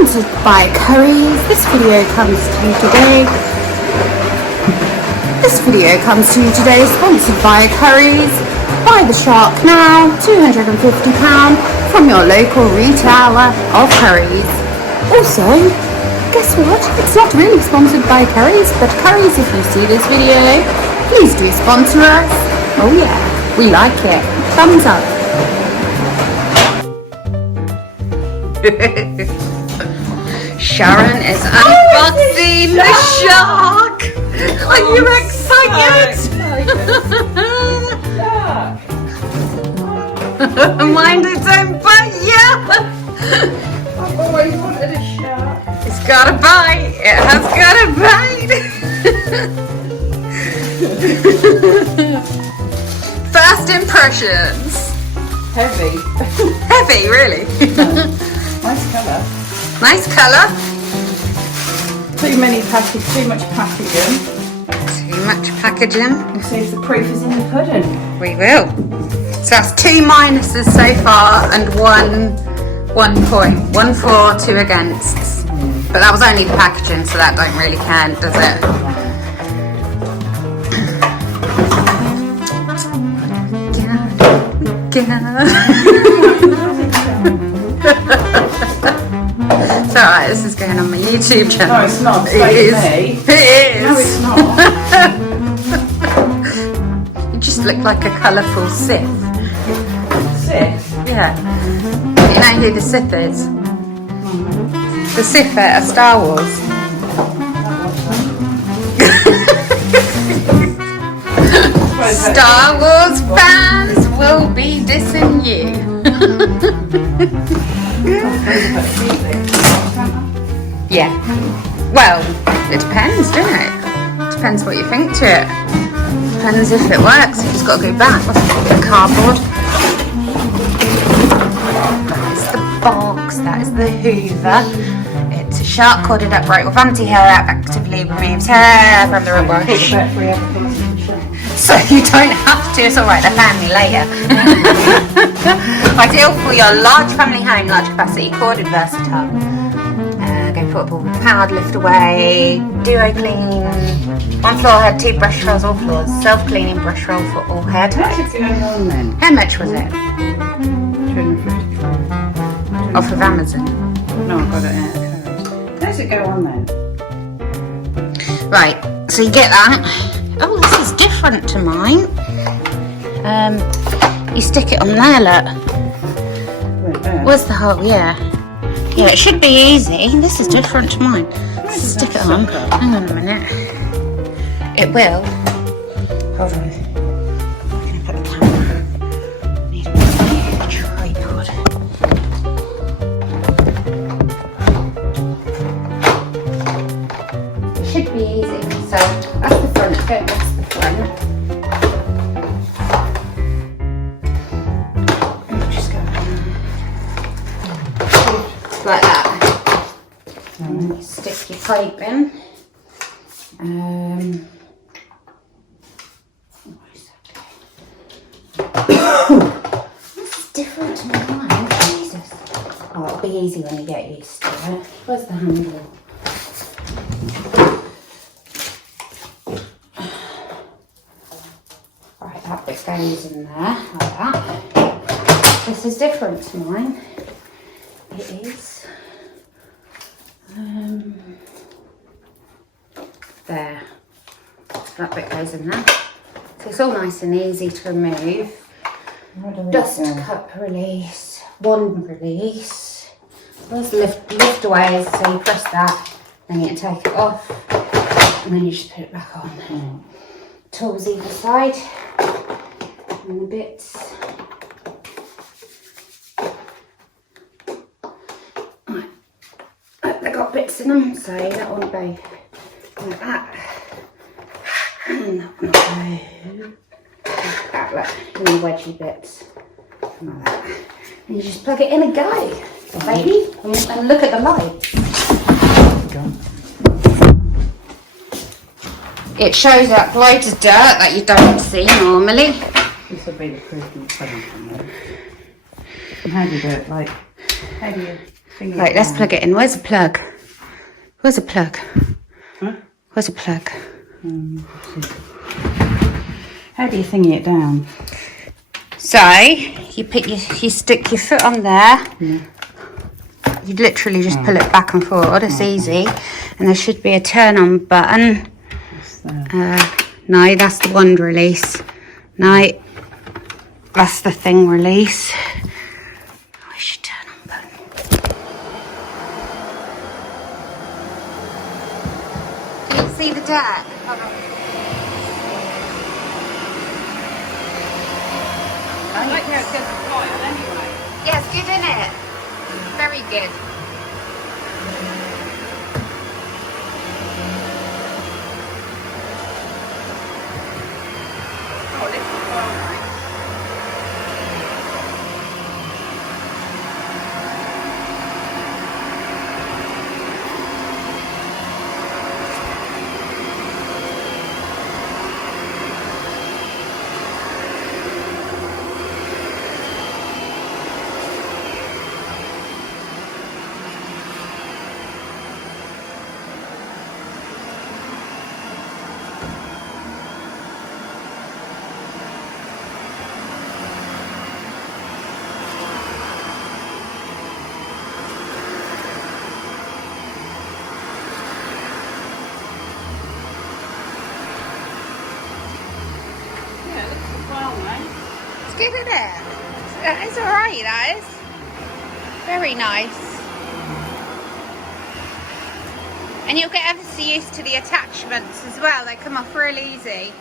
Sponsored by Currys. This video comes to you today sponsored by Currys. Buy the Shark now, £250 from your local retailer of Currys. Also, guess what? It's not really sponsored by Currys, but Currys, if you see this video, please do sponsor us. Oh yeah, we like it. Thumbs up. Sharon is unboxing the shark. Are you excited? Mind its own butt, yeah. I've always wanted a shark. It's got a bite. It has got a bite. First impressions. Heavy. Heavy, really. Nice colour. Nice colour. Too much packaging. Too much packaging. We'll see if the proof is in the pudding. We will. So that's 2 minuses so far and 1 point. 1 for, 2 against. But that was only the packaging, so that don't really count, does it? It's alright, this is going on my YouTube channel. No, it's not. It is. It is. No, it's not. You just look like a colourful Sith. Sith? Yeah. You know who the Sith is? The Sith at Star Wars. Star Wars fans will be dissing you. Yeah. Well, it depends, doesn't it? Depends what you think to it. Depends if it works. You've just got to go back. What's the cardboard? It's the box. That is the Hoover. It's a shark corded upright with anti-hair that actively removes hair from the brush. So you don't have to. It's alright, they're family later. Ideal for your large family home, large capacity, corded, versatile. Go portable with powered lift away, duo clean, 1 floor head, 2 brush rolls, all floors, self-cleaning brush roll for all hair types. What's going on then? How much was it? 250. Off of Amazon. No, I've got it out. Where's it go on then? Right, so you get that. Oh, this is different to mine. You stick it on there, look. Right there. Where's the hole? Yeah. Yeah, it should be easy. This is different to mine. Let's stick it on. Hang on a minute. It will. Hold on. I'm going to put the camera. Need a tripod. It should be easy. So that's the front. Don't miss the front. Like that. And then you stick your pipe in. This is different to mine. Jesus. Oh, it'll be easy when you get used to it. Where's the handle? Right, that bit goes in there, like that. This is different to mine. It is. There. That bit goes in there. So it's all nice and easy to remove. Dust cup release. 1 release. Where's the lift away? So you press that, then you can take it off, and then you just put it back on. Tools either side. And the bits. They got bits in them, so that one will go like that, and that one will go like that, look, and the wedgy bits, and like that. And you just plug it in and go, baby, and look at the light. It shows up loads of dirt that you don't see normally. This will be the proof in the pudding. And how do you do it? Like, how do you... Finger Right, let's down. plug it in. Where's the plug? Where's the plug? Huh? Where's the plug? How do you thingy it down? So you stick your foot on there. You literally just pull it back and forward. It's easy, and there should be a turn on button. No, that's the wand release. No, that's the thing release. Where's your turn on button? Can you see the deck? Hold on. I like how it says file anyway. Yeah, it's good, isn't it? Very good. Oh, this is file, right? Yeah, it looks like file, right? It's good, isn't it? It's alright, that is. Very nice. And you'll get ever so used to the attachments as well. They come off real easy.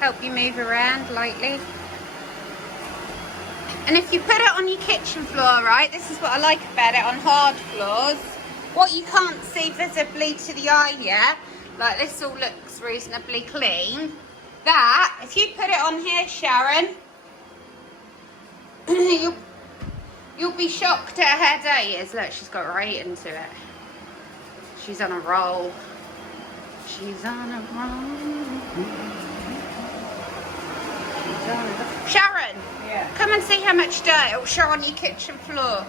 Help you move around lightly. And if you put it on your kitchen floor, right, this is what I like about it on hard floors. What you can't see visibly to the eye yet, like this all looks reasonably clean. That, if you put it on here, Sharon, you'll be shocked at her day is. Look, she's got right into it. She's on a roll. She's on a roll. Sharon, Yeah. come and see how much dirt it'll show on your kitchen floor.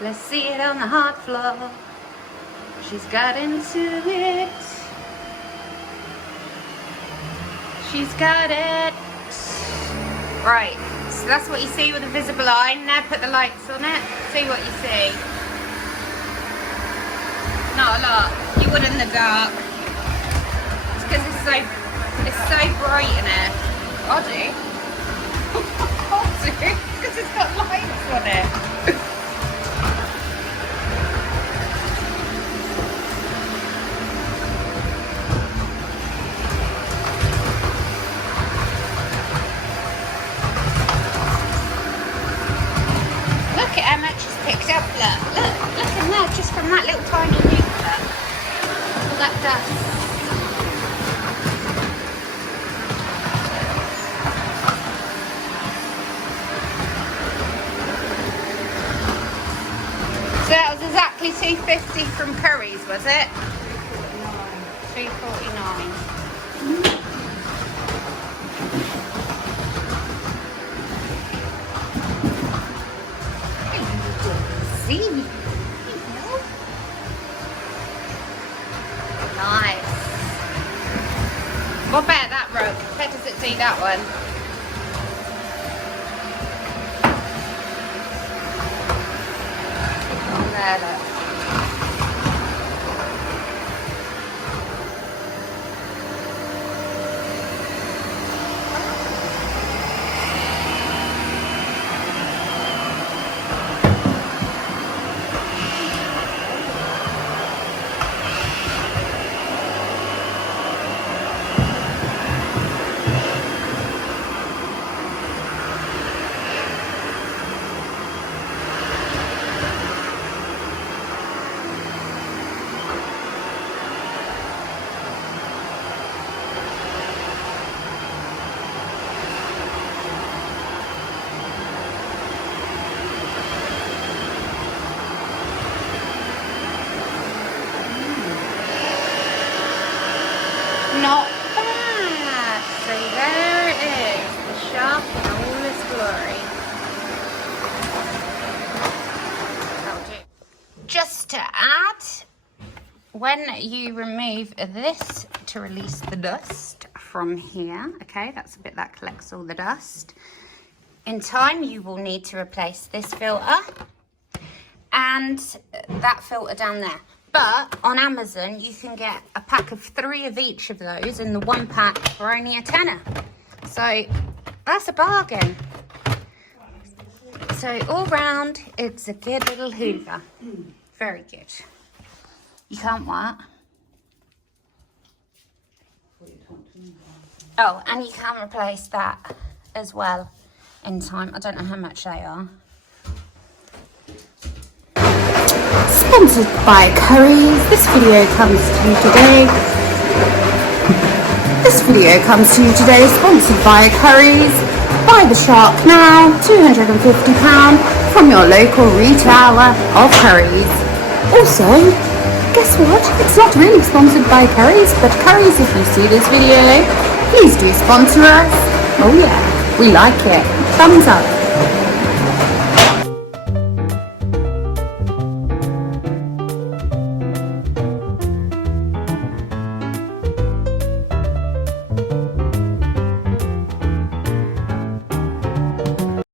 Let's see it on the hard floor. She's got into it. She's got it. Right, so that's what you see with a visible eye. Now put the lights on it. See what you see. Not a lot. You would in the dark. It's because it's so bright in it. I do. I do. Because it's got lights on it. Look at how much it's picked up. Look in there, just from that little tiny nuclear. All that dust. So that was exactly $2.50 from Curry's, was it? $3.49. See? Nice. What about that rope? How does it do that one? On there, look. when you remove this to release the dust from here, okay, that's the bit that collects all the dust. In time, you will need to replace this filter and that filter down there. But on Amazon, you can get a pack of 3 of each of those in the one pack for only a tenner. So that's a bargain. So all round, it's a good little Hoover. Very good. You can't what? Oh, and you can replace that as well in time. I don't know how much they are. Sponsored by Currys. This video comes to you today. Sponsored by Currys. Buy the Shark now, £250 from your local retailer of Currys. Also, guess what? It's not really sponsored by Currys, but Currys, if you see this video, please do sponsor us. Oh yeah, we like it. Thumbs up.